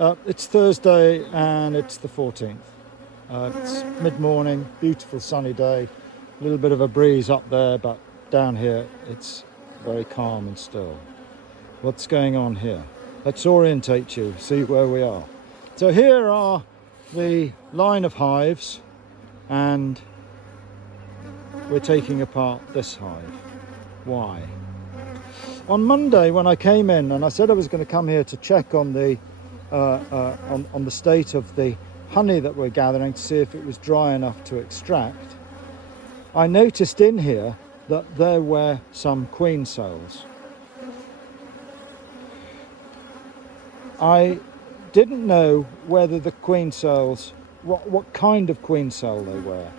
It's Thursday and it's the 14th. It's mid-morning, beautiful sunny day, a little bit of a breeze up there, but down here it's very calm and still. What's going on here? Let's orientate you, see where we are. So here are the line of hives, and we're taking apart this hive. Why? On Monday when I came in and I said I was going to come here to check on the on the state of the honey that we're gathering to see if it was dry enough to extract, I noticed in here that there were some queen cells. I didn't know whether the queen cells, what kind of queen cell they were.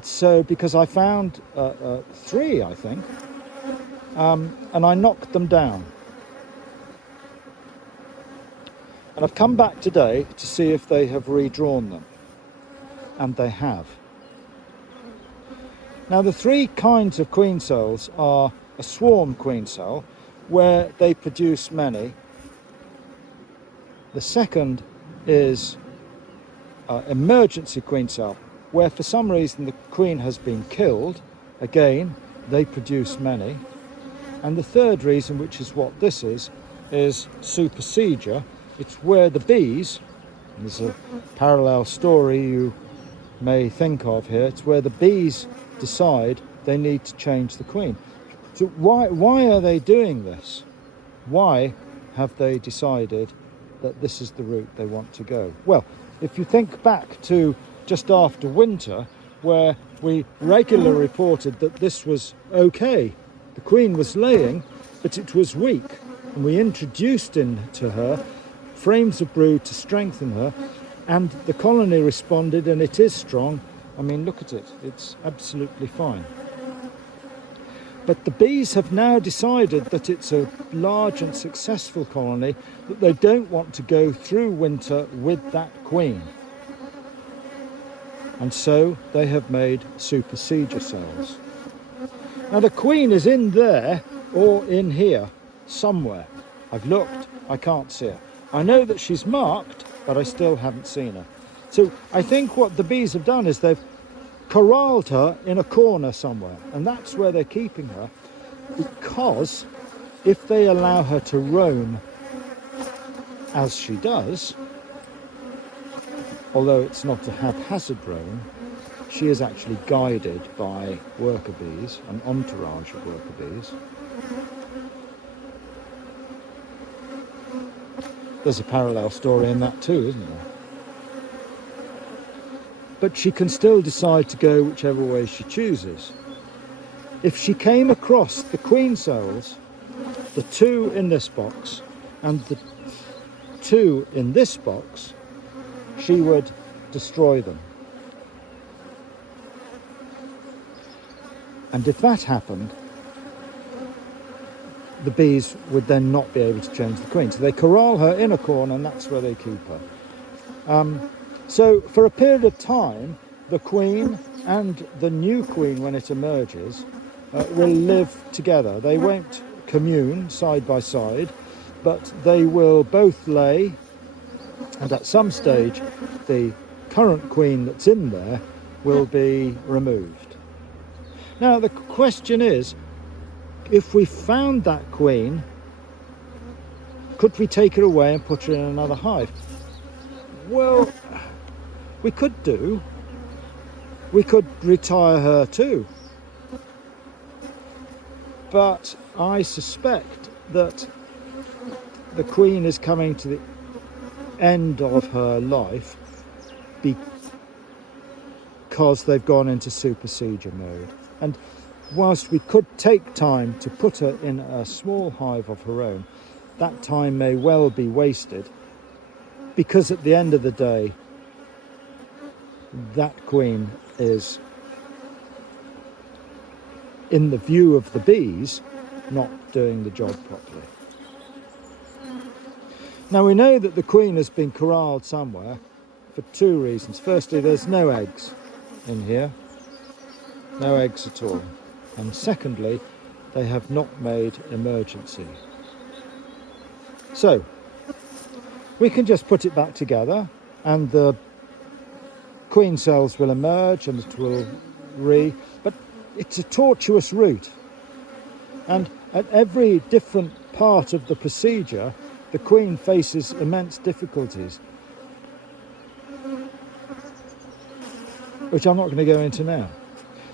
So because I found 3, I think, and I knocked them down. And I've come back today to see if they have redrawn them, and they have. Now the 3 kinds of queen cells are a swarm queen cell, where they produce many. The second is emergency queen cell, where for some reason the queen has been killed. Again, they produce many. And the third reason, which is what this is supercedure. It's where the bees, there's a parallel story you may think of here, it's where the bees decide they need to change the queen. So why are they doing this? Why have they decided that this is the route they want to go? Well, if you think back to just after winter, where we regularly reported that this was okay, the queen was laying, but it was weak, and we introduced into her frames of brood to strengthen her, and the colony responded, and it is strong. I mean, look at it, it's absolutely fine. But the bees have now decided that it's a large and successful colony, that they don't want to go through winter with that queen. And so they have made supercedure cells. Now the queen is in there or in here somewhere. I've looked, I can't see her. I know that she's marked, but I still haven't seen her. So I think what the bees have done is they've corralled her in a corner somewhere, and that's where they're keeping her, because if they allow her to roam as she does, although it's not a haphazard roam, she is actually guided by worker bees, an entourage of worker bees. There's a parallel story in that too, isn't there? But she can still decide to go whichever way she chooses. If she came across the queen cells, the 2 in this box and the 2 in this box, she would destroy them. And if that happened, the bees would then not be able to change the queen. So they corral her in a corner, and that's where they keep her. So for a period of time, the queen and the new queen, when it emerges, will live together. They won't commune side by side, but they will both lay, and at some stage the current queen that's in there will be removed. Now the question is, if we found that queen, could we take her away and put her in another hive? Well, we could do. We could retire her too. But I suspect that the queen is coming to the end of her life because they've gone into supercedure mode. And whilst we could take time to put her in a small hive of her own, that time may well be wasted, because at the end of the day, that queen is, in the view of the bees, not doing the job properly. Now we know that the queen has been corralled somewhere for 2 reasons. Firstly, there's no eggs in here, no eggs at all. And secondly, they have not made emergency. So We can just put it back together and the queen cells will emerge and it will but it's a tortuous route. And at every different part of the procedure, the queen faces immense difficulties, which I'm not going to go into now.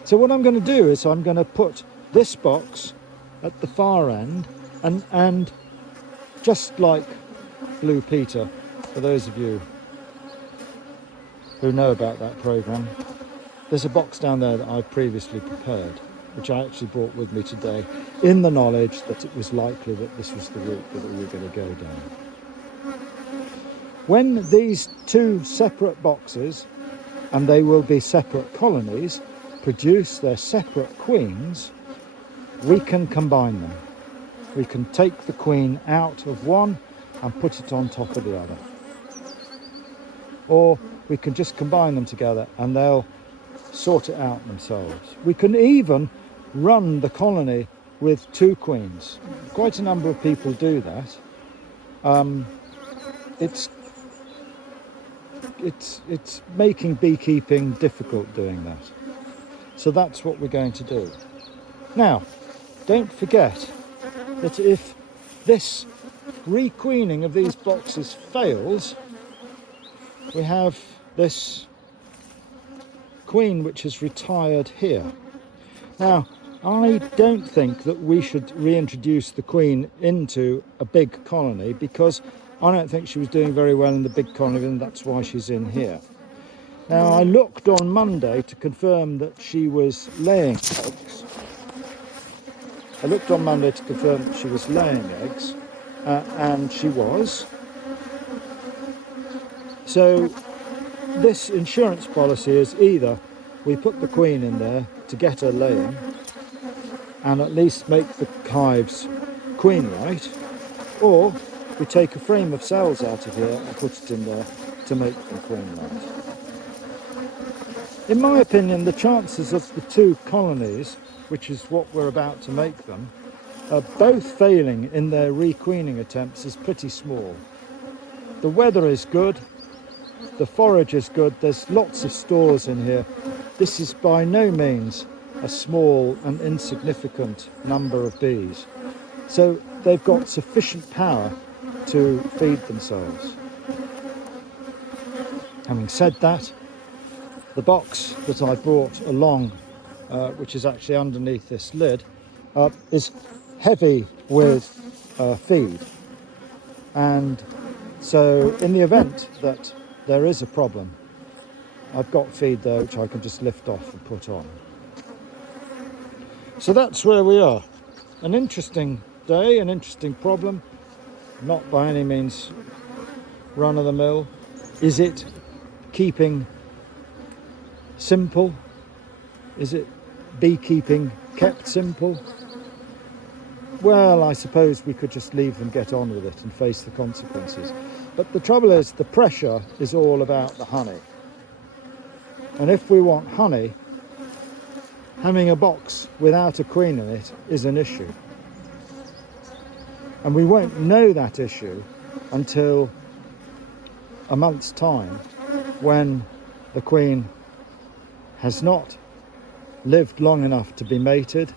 So what I'm going to do is I'm going to put this box at the far end, and just like Blue Peter, for those of you who know about that program, there's a box down there that I've previously prepared, which I actually brought with me today, in the knowledge that it was likely that this was the route that we were going to go down. When these two separate boxes, and they will be separate colonies, produce their separate queens, we can combine them. We can take the queen out of one and put it on top of the other. Or we can just combine them together and they'll sort it out themselves. We can even run the colony with two queens. Quite a number of people do that. It's making beekeeping difficult doing that. So that's what we're going to do. Now, don't forget that if this requeening of these boxes fails, we have this queen which has retired here. Now, I don't think that we should reintroduce the queen into a big colony, because I don't think she was doing very well in the big colony, and that's why she's in here. Now, I looked on Monday to confirm that she was laying eggs. And she was. So this insurance policy is either we put the queen in there to get her laying and at least make the hives queen-right, or we take a frame of cells out of here and put it in there to make them queen-right. In my opinion, the chances of the two colonies, which is what we're about to make them, both failing in their requeening attempts is pretty small. The weather is good, the forage is good, there's lots of stores in here. This is by no means a small and insignificant number of bees. So they've got sufficient power to feed themselves. Having said that, the box that I brought along, which is actually underneath this lid, is heavy with feed. And so in the event that there is a problem, I've got feed there which I can just lift off and put on. So that's where we are. An interesting day, an interesting problem, not by any means run of the mill. Is it keeping simple? Is it beekeeping kept simple? Well, I suppose we could just leave them get on with it and face the consequences. But the trouble is, the pressure is all about the honey. And if we want honey, having a box without a queen in it is an issue. And we won't know that issue until a month's time, when the queen has not lived long enough to be mated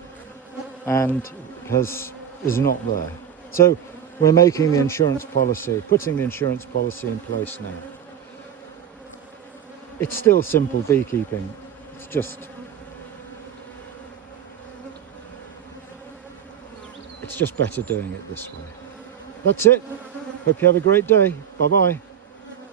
and is not there. So we're making the insurance policy, putting the insurance policy in place now. It's still simple beekeeping. It's just better doing it this way. That's it. Hope you have a great day. Bye-bye.